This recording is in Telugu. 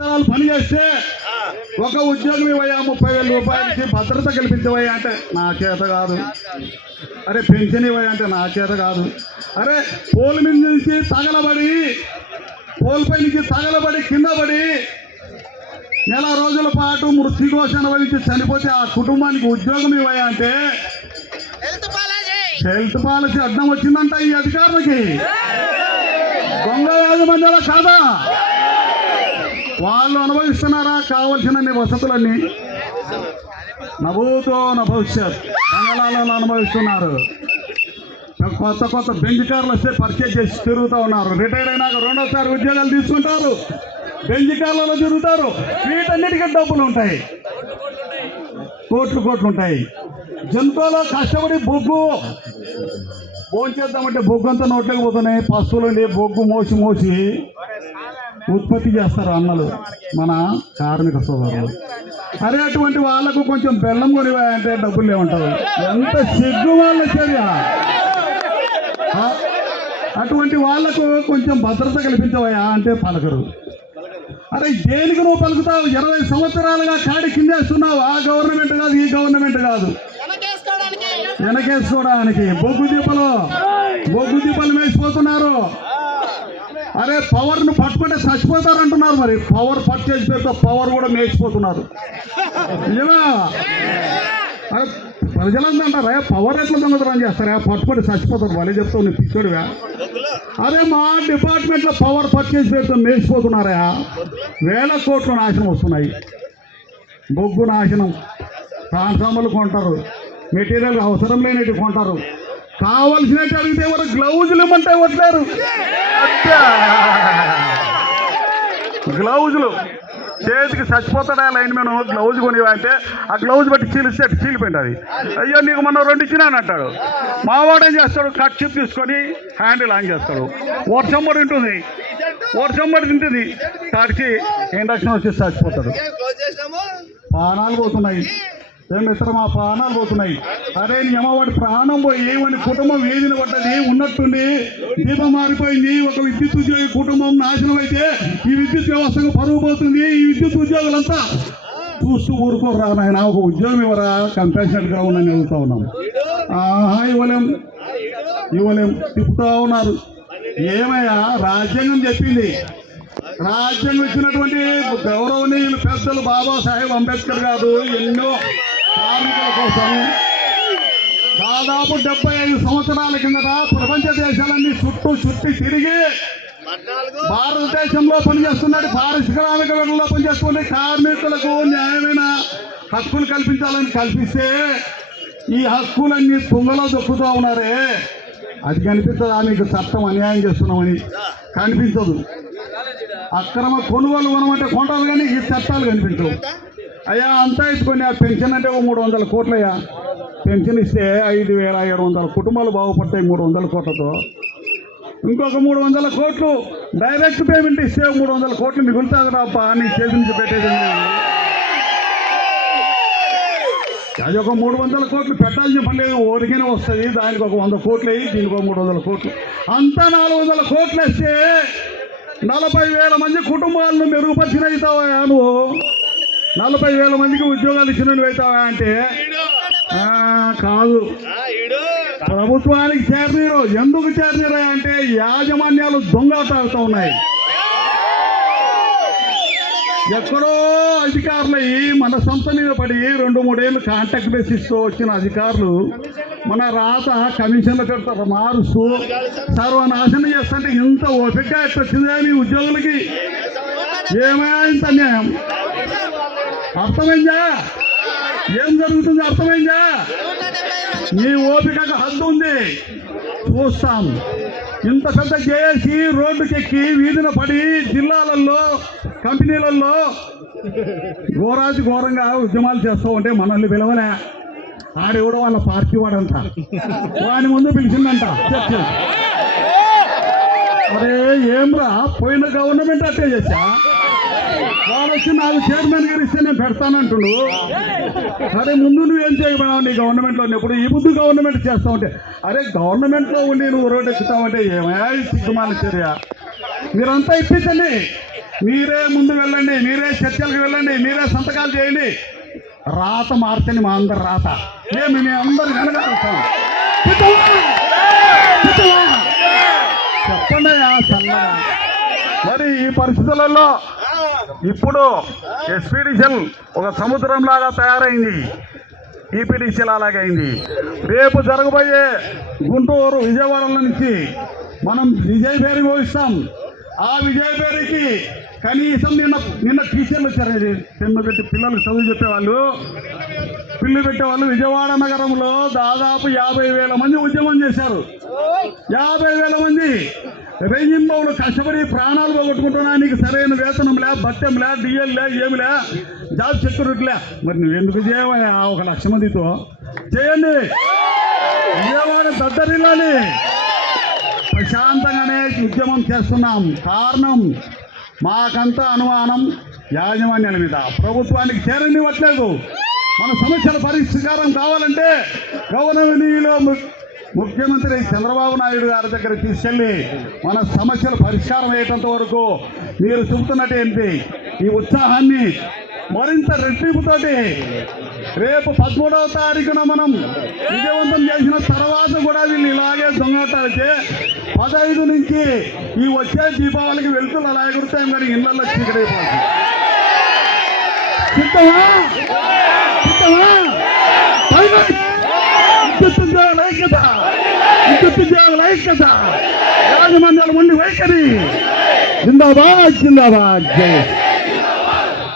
పని చేస్తే ఒక ఉద్యోగం ఇవ్వయా 30,000 రూపాయలకి భద్రత కల్పించవయ్యా అంటే నా చేత కాదు. అరే పెన్షన్ ఇవ్వయా అంటే నా చేత కాదు. అరే పోల్ మీద నుంచి తగలబడి పోల్పై నుంచి తగలబడి కింద పడి నెల రోజుల పాటు మృత్యుఘోష అనుభవించి చనిపోతే ఆ కుటుంబానికి ఉద్యోగం ఇవ్వయా అంటే హెల్త్ పాలసీ అడ్డం వచ్చిందంట ఈ అధికారులకి. దొంగ యాజమాన్యాల కాదా? వాళ్ళు అనుభవిస్తున్నారా కావలసిన వసతులన్నీ? నభూతో నా భవిష్యత్ బంగాళాలలో అనుభవిస్తున్నారు. కొత్త కొత్త బెంచ్ కార్లు వస్తే పర్చేజ్ చేసి తిరుగుతూ ఉన్నారు. రిటైర్ అయినాక రెండోసారి ఉద్యోగాలు తీసుకుంటారు, బెంచ్ కార్లలో తిరుగుతారు. వీటన్నిటికీ డబ్బులు ఉంటాయి, కోట్లు ఉంటాయి. జంతువులో కష్టపడి బొగ్గు భోంచేద్దామంటే బొగ్గు అంతా నోట్లోకి పోతున్నాయి. పశువులని బొగ్గు మోసి ఉత్పత్తి చేస్తారు అన్నలు, మన కార్మిక సోదరులు. అరే అటువంటి వాళ్ళకు కొంచెం బెల్లం కొనివాయంటే డబ్బులు లేవంటారు. ఎంత సిగ్గు వాళ్ళ చర్య! అటువంటి వాళ్లకు కొంచెం భద్రత కల్పించవయా అంటే పలకరు. అరే దేనికి నువ్వు పలుకుతావు? 20 సంవత్సరాలుగా కాడి కిందేస్తున్నావు. ఆ గవర్నమెంట్ కాదు, ఈ గవర్నమెంట్ కాదు, వెనకేసుకోవడానికి బొగ్గు దీపాలు వేసిపోతున్నారు. అరే పవర్ను పట్టుకుంటే చచ్చిపోతారు అంటున్నారు. మరి పవర్ పర్చేజ్ పేరుతో పవర్ కూడా మేసిపోతున్నారు. నిజమా? అరే ప్రజలంతా అంటారా పవర్ ఎట్లా దొంగతనం చేస్తారా? పట్టుకుంటే చచ్చిపోతారు. వాళ్ళే చెప్తావు నువ్వు పిచ్చోడివా? అరే మా డిపార్ట్మెంట్లో పవర్ పర్చేజ్ పేరుతో మేసిపోతున్నారా? వేల కోట్ల నాశనం వస్తున్నాయి. బొగ్గు నాశనం, ట్రాన్స్ఫార్మర్లు కొంటారు, మెటీరియల్ అవసరం లేనట్టు కొంటారు. కావలసినట్టు అడిగితే ఎవరు గ్లౌజులు ఇవ్వమంటే ఇవ్వట్లేరు. గ్లౌజులు చేతికి చచ్చిపోతాడా లైన్ మీద గ్లౌజ్ కొనివా అంటే ఆ గ్లౌజ్ బట్టి చీలిస్తే అటు చీలిపోయింది. అది అయ్యో నీకు మొన్న 2 ఇచ్చినాను అంటాడు. మావాడు ఏం చేస్తాడు? కట్ చిప్ తీసుకొని హ్యాండిల్ ఆన్ చేస్తాడు. వర్షం పడి ఉంటుంది, కాడికి ఇండక్షన్ వచ్చి చచ్చిపోతాడు. ప్రాణాలు పోతున్నాయి. మిత్రమా, ప్రాణాలు పోతున్నాయి. అరే నీ అమ్మవాడి ప్రాణం పోయి ఏమని కుటుంబం వేదిన పడ్డది. ఉన్నట్టుండి దీపం మారిపోయింది. ఒక విద్యుత్ ఉద్యోగి కుటుంబం నాశనం అయితే ఈ విద్యుత్ వ్యవస్థకు పరువు పోతుంది. ఈ విద్యుత్ ఉద్యోగులంతా చూస్తూ ఊరుకోరా నాయన, ఒక ఉద్యోగం ఇవ్వరా, కంపాషనెట్ గా ఉండని అడుగుతా ఉన్నాం. ఇవ్వలేం తిప్పుతా ఉన్నారు. ఏమయ్యా, రాజ్యాంగం చెప్పింది. రాజ్యాంగం ఇచ్చినటువంటి గౌరవనీయులు పెద్దలు బాబాసాహెబ్ అంబేద్కర్ గారు ఎన్నో కార్మికుల కోసం దాదాపు 75 సంవత్సరాల కిందట ప్రపంచ దేశాలన్నీ చుట్టి తిరిగి భారతదేశంలో పనిచేస్తున్నాడు. పారిశ్రామిక రంగంలో పనిచేస్తున్న కార్మికులకు న్యాయమైన హక్కులు కల్పించాలని కల్పిస్తే ఈ హక్కులన్నీ తుంగలో దొక్కుతూ ఉన్నారే. అది కనిపిస్తుందా మీకు? చట్టం అన్యాయం చేస్తున్నామని కనిపించదు. అక్రమ కొనుగోలు కొనమంటే కొంటారు కానీ ఈ చట్టాలు కనిపించవు. అయ్యా అంతా ఎత్తుకొని ఆ పెన్షన్ అంటే 300 కోట్లయ్యా. పెన్షన్ ఇస్తే 5,700 కుటుంబాలు బాగుపడతాయి 300 కోట్లతో. ఇంకొక 300 కోట్లు డైరెక్ట్ పేమెంట్ ఇస్తే 300 కోట్లు మిగులుతుంది రాపా నీ చేతి నుంచి పెట్టేది. అది ఒక 300 కోట్లు పెట్టాల్సిన పని లేదు, ఓరికైనా వస్తుంది. దానికి ఒక 100 కోట్లు అయ్యి దీనికి ఒక 300 కోట్లు, అంతా 400 కోట్లు వేస్తే 40,000 మంది కుటుంబాలను మెరుగుపరిచిన అవుతావా నువ్వు? 40,000 మందికి ఉద్యోగాలు ఇచ్చినవి అవుతావా అంటే కాదు. ప్రభుత్వానికి చేరనీరు. ఎందుకు చేరనీరా అంటే యాజమాన్యాలు దొంగతాడుతూ ఉన్నాయి. ఎక్కడో అధికారులు మన సంస్థ మీద పడి 2-3 ఏళ్ళు కాంట్రాక్ట్ బేసిస్తో వచ్చిన అధికారులు మన రాత కమిషన్లు పెడతారు, మారుస్తూ సర్వనాశనం చేస్తుంటే ఇంత ఓపిక ఎట్లా వచ్చిందా మీ ఉద్యోగులకి? ఏమైనా ఇంత అన్యాయం అర్థమైందా? ఏం జరుగుతుంది అర్థమైందా? నీ ఓపికకు హద్దు ఉంది. చూస్తాం. ఇంత పెద్ద జేఏసీ రోడ్డుకెక్కి వీధిన పడి జిల్లాలలో కంపెనీలలో ఘోరంగా ఉద్యమాలు చేస్తూ ఉంటే మనల్ని పిలవలే. ఆడెవడో వాళ్ళ పార్టీ వాడంట, వాని ముందు పిలిచిందంట. అరే ఏమ్రా, పోయిన గవర్నమెంట్ అట్టే చేశా. వాడు వచ్చి నాకు చైర్మన్ గారు ఇస్తే నేను పెడతానంటుడు. అరే ముందు నువ్వేం చేయబోయావు నీ గవర్నమెంట్లో ఉన్నప్పుడు? ఈ ముందు గవర్నమెంట్ చేస్తా ఉంటే అరే గవర్నమెంట్లో ఉండి నువ్వు రోడ్డు ఎక్కుతావంటే ఏమయ్యా సిగ్గుమాల చర్య? మీరంతా ఇప్పించండి. మీరే ముందు వెళ్ళండి, మీరే చర్చలకు వెళ్ళండి, మీరే సంతకాలు చేయండి. రాత మార్చని మా అందరి రాత మేము అందరు వెనకాడుతాం. చెప్పండి చల్లగా. మరి ఈ పరిస్థితులలో ఇప్పుడు ఎస్పీడీసీఎల్ ఒక సముద్రం లాగా తయారైంది, ఈపీడీసీఎల్ అలాగే అయింది. రేపు జరగబోయే గుంటూరు విజయవాడ నుంచి మనం విజయభేరి పోయిస్తాం. ఆ విజయభేరికి కనీసం నిన్న టీచర్లు వచ్చారు, పెన్ను పెట్టి పిల్లలకు చదువు చెప్పేవాళ్ళు, పిల్లు పెట్టేవాళ్ళు. విజయవాడ నగరంలో దాదాపు 50,000 మంది ఉద్యమం చేశారు. 50,000 మంది రెజింబోలు కష్టపడి ప్రాణాలు పోగొట్టుకుంటున్నా. నీకు సరైన వేతనంలే, బట్టంలే, డిఎల్లే, ఏమిలే, జాబ్ సెక్యూరిటీలే. మరి నువ్వెందుకు చేయవా? 1,00,000 మందితో చేయండి. విజయవాడ దద్దరిల్లాలి. ప్రశాంతంగానే ఉద్యమం చేస్తున్నాం. కారణం మాకంతా అనుమానం యాజమాన్యాల మీద, ప్రభుత్వానికి చేరనివ్వట్లేదు. మన సమస్యల పరిష్కారం కావాలంటే గౌరవనీయులు ముఖ్యమంత్రి చంద్రబాబు నాయుడు గారి దగ్గర తీసుకెళ్లి మన సమస్యల పరిష్కారం అయ్యేటంత వరకు మీరు చూపుతున్నటువంటి ఈ ఉత్సాహాన్ని మరింత రెట్టింపుతోటి రేపు 13వ తారీఖున మనం విజయవంతం చేసిన తర్వాత కూడా వీళ్ళు ఇలాగే దొంగటాలైతే 15 నుంచి ఈ వచ్చే దీపావళికి వెళ్తున్న అలా ఎగురుతాం, కానీ ఇళ్లలో చీకటైపోతుంది. సిద్ధమా? సిద్ధమా? ఐక్యత యాజమాన్యాల ఉండి వైఖరి జిందాబాద్ జిందాబాద్. జై